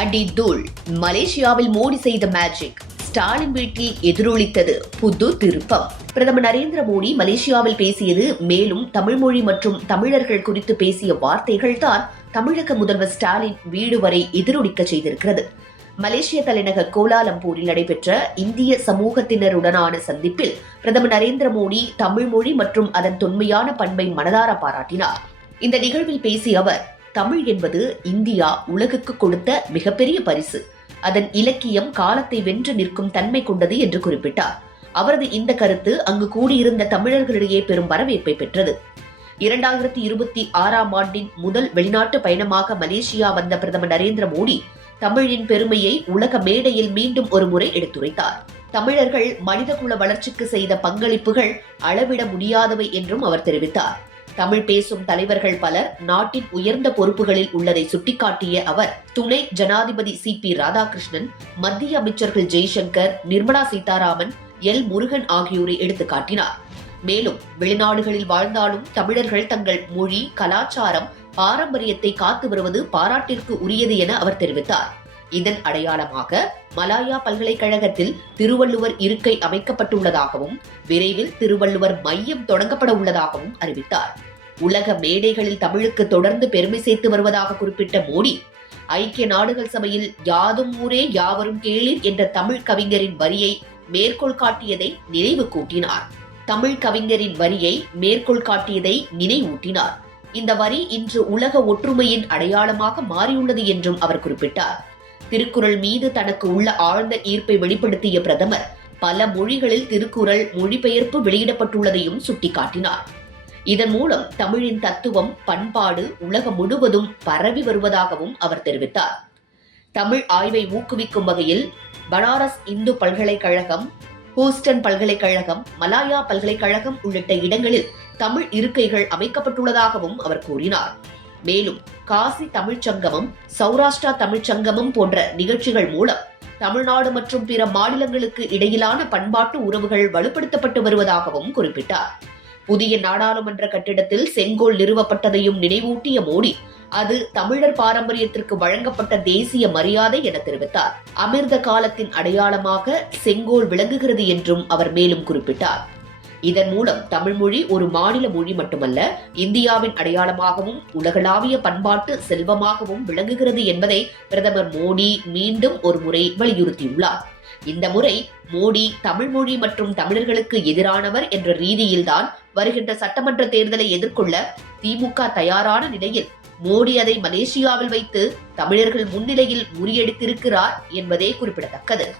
அடி தூள் மலேசியாவில் மோடி செய்த மேஜிக் ஸ்டாலின் வீட்டில் எதிரொலித்தது புது திருப்பம். பிரதமர் நரேந்திர மோடி மலேசியாவில் பேசியது மேலும் தமிழ் மொழி மற்றும் தமிழர்கள் குறித்து பேசிய வார்த்தைகள் தான் தமிழக முதல்வர் ஸ்டாலின் வீடு வரை எதிரொலிக்க செய்திருக்கிறது. மலேசிய தலைநகர் கோலாலம்பூரில் நடைபெற்ற இந்திய சமூகத்தினருடனான சந்திப்பில் பிரதமர் நரேந்திர மோடி தமிழ் மொழி மற்றும் அதன் தொன்மையான பண்பை மனதார பாராட்டினார். இந்த நிகழ்வில் பேசிய அவர் தமிழ் என்பது இந்தியா உலகுக்கு கொடுத்த மிகப்பெரிய பரிசு. அதன் இலக்கியம் காலத்தை வென்று நிற்கும் தன்மை கொண்டது என்று குறிப்பிட்டார். அவரது இந்த கருத்து அங்கு கூடியிருந்த தமிழர்களிடையே பெரும் வரவேற்பை பெற்றது. இரண்டாயிரத்தி இருபத்தி ஆறாம் ஆண்டின் முதல் வெளிநாட்டு பயணமாக மலேசியா வந்த பிரதமர் நரேந்திர மோடி தமிழின் பெருமையை உலக மேடையில் மீண்டும் ஒரு முறை எடுத்துரைத்தார். தமிழர்கள் மனிதகுல வளர்ச்சிக்கு செய்த பங்களிப்புகள் அளவிட முடியாதவை என்றும் அவர் தெரிவித்தார். தமிழ் பேசும் தலைவர்கள் பலர் நாட்டின் உயர்ந்த பொறுப்புகளில் உள்ளதை சுட்டிக்காட்டிய அவர் துணை ஜனாதிபதி சி பி ராதாகிருஷ்ணன் மத்திய அமைச்சர்கள் ஜெய்சங்கர் நிர்மலா சீதாராமன் எல் முருகன் ஆகியோரை எடுத்துக்காட்டினார் மேலும் வெளிநாடுகளில் வாழ்ந்தாலும் தமிழர்கள் தங்கள் மொழி கலாச்சாரம் பாரம்பரியத்தை காத்து வருவது பாராட்டிற்கு உரியது என அவர் தெரிவித்தார். இதன் அடையாளமாக மலாயா பல்கலைக்கழகத்தில் திருவள்ளுவர் இருக்கை அமைக்கப்பட்டுள்ளதாகவும் விரைவில் திருவள்ளுவர் மையம் தொடங்கப்பட உள்ளதாகவும் அறிவித்தார். உலக மேடைகளில் தமிழுக்கு தொடர்ந்து பெருமை சேர்த்து வருவதாக குறிப்பிட்ட மோடி ஐக்கிய நாடுகள் சபையில் யாதும் ஊரே யாவரும் கேளீர் என்ற தமிழ் கவிஞரின் வரியை மேற்கோள் காட்டியதை நினைவு கூட்டினார். தமிழ் கவிஞரின் வரியை மேற்கோள் காட்டியதை நினைவூட்டினார். இந்த வரி இன்று உலக ஒற்றுமையின் அடையாளமாக மாறியுள்ளது என்றும் அவர் குறிப்பிட்டார். திருக்குறள் மீது தனக்கு உள்ள ஆழ்ந்த ஈர்ப்பை வெளிப்படுத்திய பிரதமர் பல மொழிகளில் திருக்குறள் மொழிபெயர்ப்பு வெளியிடப்பட்டுள்ளதையும் சுட்டிக்காட்டினார். இதன் மூலம் தமிழின் தத்துவம் பண்பாடு உலகம் முழுவதும் பரவி வருவதாகவும் அவர் தெரிவித்தார். தமிழ் ஆய்வை ஊக்குவிக்கும் வகையில் பனாரஸ் இந்து பல்கலைக்கழகம் ஹூஸ்டன் பல்கலைக்கழகம் மலாயா பல்கலைக்கழகம் உள்ளிட்ட இடங்களில் தமிழ் இருக்கைகள் அமைக்கப்பட்டுள்ளதாகவும் அவர் கூறினார். மேலும் காசி தமிழ்ச் சங்கமம் சௌராஷ்டிரா தமிழ்ச்சங்கமம் போன்ற நிகழ்ச்சிகள் மூலம் தமிழ்நாடு மற்றும் பிற மாநிலங்களுக்கு இடையிலான பண்பாட்டு உறவுகள் வலுப்படுத்தப்பட்டு வருவதாகவும் குறிப்பிட்டார். புதிய நாடாளுமன்ற கட்டிடத்தில் செங்கோல் நிறுவப்பட்டதையும் நினைவூட்டிய மோடி அது தமிழர் பாரம்பரியத்திற்கு வழங்கப்பட்ட தேசிய மரியாதை என தெரிவித்தார். அமிர்த காலத்தின் அடையாளமாக செங்கோல் விளங்குகிறது என்றும் அவர் மேலும் குறிப்பிட்டார். இதன் மூலம் தமிழ் மொழி ஒரு மாநில மொழி மட்டுமல்ல இந்தியாவின் அடையாளமாகவும் உலகளாவிய பண்பாட்டு செல்வமாகவும் விளங்குகிறது என்பதை பிரதமர் மோடி மீண்டும் ஒரு முறை வலியுறுத்தியுள்ளார். இந்த முறை மோடி தமிழ் மொழி மற்றும் தமிழர்களுக்கு எதிரானவர் என்ற ரீதியில்தான் வருகின்ற சட்டமன்ற தேர்தலை எதிர்கொள்ள திமுக தயாரான நிலையில் மோடி அதை மலேசியாவில் வைத்து தமிழர்கள் முன்னிலையில் முறியடித்திருக்கிறார் என்பதே குறிப்பிடத்தக்கது.